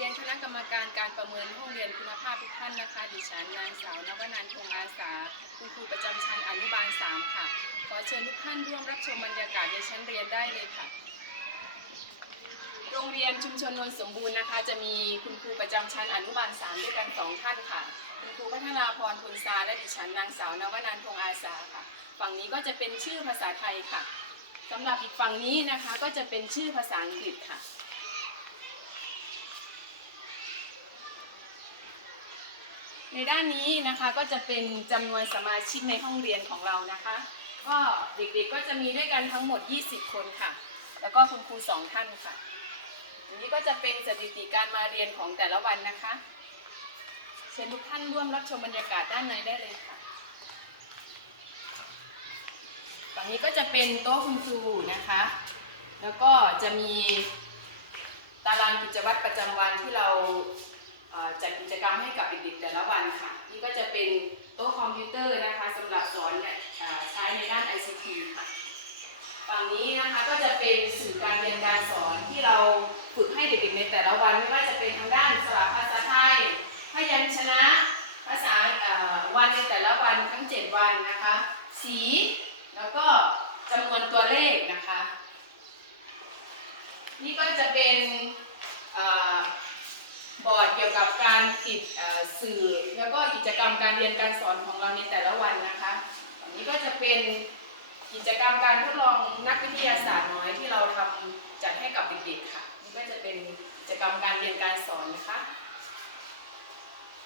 เรียนคณะกรรมการการประเมินห้องเรียนคุณภาพทุกท่านนะคะ ดิฉันนางสาวนวนันท์พงอาสาคุณครูประจำชั้นอนุบาล 3 ค่ะ ขอเชิญทุกท่านร่วมรับชมบรรยากาศในชั้นเรียนได้เลยค่ะ โรงเรียนชุมชนนนสมบูรณ์นะคะ จะมีคุณครูประจำชั้นอนุบาล 3 ด้วยกันสองท่านค่ะ คุณครูพัฒนาพรพลซาและดิฉันนางสาวนวนันท์พงอาสาค่ะ ฝั่งนี้ก็จะเป็นชื่อภาษาไทยค่ะสำหรับอีกฝั่งนี้นะคะก็จะเป็นชื่อภาษาอังกฤษค่ะ ในด้านนี้นะคะก็จะเป็นจำนวนสมาชิกในห้องเรียนของเรานะคะ ก็เด็กๆก็จะมีด้วยกันทั้งหมด 20 คนค่ะ แล้วก็คุณครูสองท่านค่ะอันนี้ก็จะเป็นสถิติการมาเรียนของแต่ละวันนะคะ เชิญทุกท่านร่วมรับชมบรรยากาศด้านในได้เลยค่ะฝั่งนี้ก็จะเป็นโต๊ะคุณครูนะคะ แล้วก็จะมีตารางกิจวัตรประจำวันที่เรา จัดกิจกรรมให้กับเด็กๆแต่ละวันค่ะ นี่ก็จะเป็นโต๊ะคอมพิวเตอร์นะคะสำหรับสอนเนี่ยใช้ในด้าน ICT ค่ะฝั่งนี้นะคะก็จะเป็นสื่อการเรียนการสอนที่เราฝึกให้เด็กๆในแต่ละวันไม่ว่าจะเป็นทางด้านสระภาษาไทยพยัญชนะ ภาษาวันในแต่ละวันทั้ง 7 วันนะคะ สี แล้วก็จำนวนตัวเลขนะคะ นี่ก็จะเป็นอ่อ บอร์ดเกี่ยวกับการติดสื่อ แล้วก็กิจกรรมการเรียนการสอนของเราในแต่ละวันนะคะอันนี้ก็จะเป็นกิจกรรมการทดลองนักวิทยาศาสตร์น้อยที่เราทำจัดให้กับเด็กๆค่ะนี่ก็จะเป็นกิจกรรมการเรียนการสอนนะคะ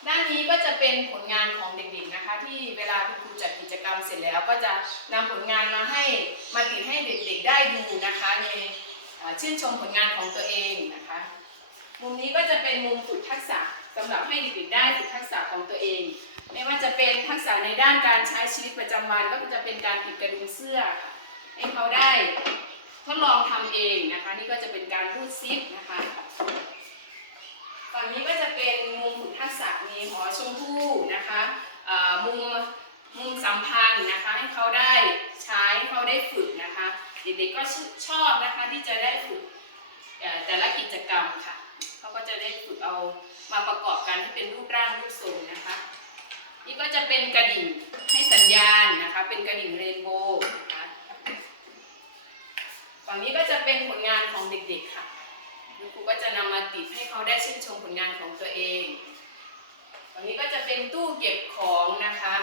ด้านนี้ก็จะเป็นผลงานของเด็กๆนะคะ ที่เวลาคุณครูจัดกิจกรรมเสร็จแล้ว ก็จะนำผลงานมาให้มาติดให้เด็กๆได้ดูนะคะในชื่นชมผลงานของตัวเองนะคะ มุมนี้ก็จะเป็นมุมฝึกทักษะสำหรับให้เด็กๆได้ฝึกทักษะของตัวเอง ไม่ว่าจะเป็นทักษะในด้านการใช้ชีวิตประจำวันก็จะเป็นการติดกระดุมเสื้อ ให้เขาได้ทดลองทำเองนะคะ นี่ก็จะเป็นการรูดซิปนะคะฝั่งนี้ก็จะเป็นมุมฝึกทักษะมีหอชมพู่นะคะมุมมุมสัมพันธ์นะคะ ให้เขาได้ใช้ให้เขาได้ฝึกนะคะ เด็กๆก็ชอบนะคะที่จะได้ฝึกแต่ละกิจกรรมค่ะ เขาก็จะได้ฝึกเอามาประกอบกันให้เป็นรูปร่างรูปทรงนะคะ นี่ก็จะเป็นกระดิ่งให้สัญญาณนะคะ เป็นกระดิ่งเรนโบว์นะคะฝั่งนี้ก็จะเป็นผลงานของเด็กๆค่ะคุณครูก็จะนำมาติดให้เขาได้ชื่นชมผลงานของตัวเองฝั่งนี้ก็จะเป็นตู้เก็บของนะคะ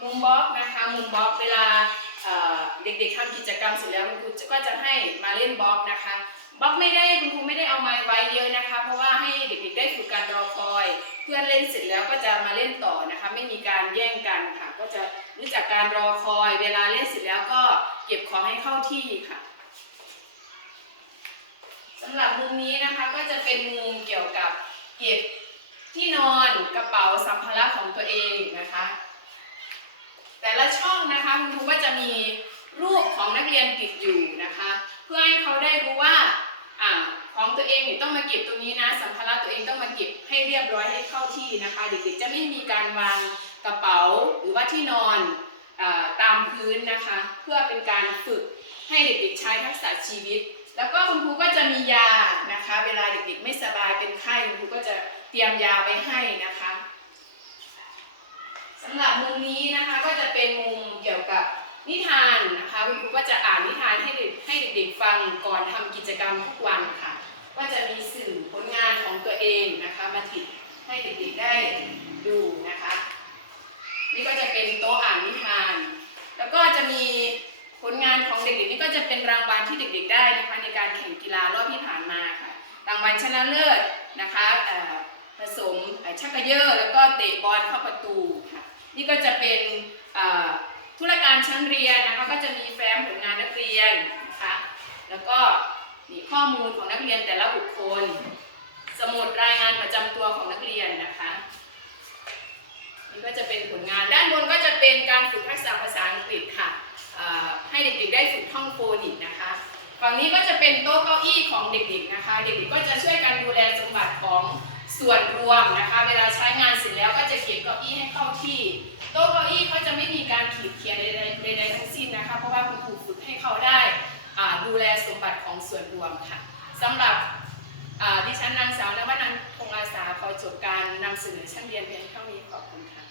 มุมบล็อกนะคะ มุมบล็อกเวลาเอ่อเด็กๆทำกิจกรรมเสร็จแล้วคุณครูก็จะให้มาเล่นบล็อกนะคะ บล็อกไม่ได้คุณครูไม่ได้เอามาไว้เยอะนะคะ เพราะว่าให้เด็กๆได้ฝึกการรอคอย เพื่อนเล่นเสร็จแล้วก็จะมาเล่นต่อนะคะ ไม่มีการแย่งกันค่ะ ก็จะรู้จักการรอคอย เวลาเล่นเสร็จแล้วก็เก็บของให้เข้าที่ค่ะสำหรับมุมนี้นะคะก็จะเป็นมุมเกี่ยวกับเก็บที่นอนกระเป๋าสัมภาระของตัวเองนะคะ แต่ละช่องนะคะคุณครูก็จะมีรูปของนักเรียนติดอยู่นะคะ เพื่อให้เขาได้รู้ว่า อ่าของตัวเองเนี่ยต้องมาเก็บตรงนี้นะ สัมภาระตัวเองต้องมาเก็บให้เรียบร้อยให้เข้าที่นะคะ เด็กๆจะไม่มีการวางกระเป๋าหรือว่าที่นอนอตามพื้นนะคะ เพื่อเป็นการฝึกให้เด็กๆใช้ทักษะชีวิต แล้วก็คุณครูก็จะมียานะคะ เวลาเด็กๆไม่สบายเป็นไข้คุณครูก็จะเตรียมยาไว้ให้นะคะสำหรับมุมนี้นะคะก็จะเป็นมุม นิทานนะคะคุณครูก็จะอ่านนิทานให้เด็กให้เด็กๆฟังก่อนทำกิจกรรมทุกวันค่ะ ก็จะมีสื่อผลงานของตัวเองนะคะมาติดให้เด็กๆได้ดูนะคะ นี่ก็จะเป็นโต๊ะอ่านนิทาน แล้วก็จะมีผลงานของเด็กๆนี่ก็จะเป็นรางวัลที่เด็กๆ ได้นะคะในการแข่งกีฬารอบที่ผ่านมาค่ะ รางวัลชนะเลิศนะคะผสมชักกระเยอะแล้วก็เตะบอลเข้าประตูค่ะ นี่ก็จะเป็นอ่อ ธุรการชั้นเรียนนะคะก็จะมีแฟ้มผลงานนักเรียนนะคะแล้วก็มีข้อมูลของนักเรียนแต่ละบุคคล สมุดรายงานประจำตัวของนักเรียนนะคะนี่ก็จะเป็นผลงานด้านบนก็จะเป็นการฝึกทักษะภาษาอังกฤษค่ะให้เด็กๆได้ฝึกท่องโฟนิกนะคะฝั่งนี้ก็จะเป็นโต๊ะเก้าอี้ของเด็กๆนะคะ เด็กๆก็จะช่วยกันดูแลสมบัติของส่วนรวมนะคะ เวลาใช้งานเสร็จแล้วก็จะเก็บเก้าอี้ให้เข้าที่ โต๊ะเก้าอี้เขาจะไม่มีการขีดเขียนใดๆใดทั้งสิ้นนะคะ เพราะว่าคุณครูฝึกให้เขาได้ดูแลสมบัติของส่วนรวมค่ะสำหรับดิฉันนางสาวนวนันทงอาสาขอจบการนำเสนอชั้นเรียนเพียงเท่านี้ขอบคุณค่ะ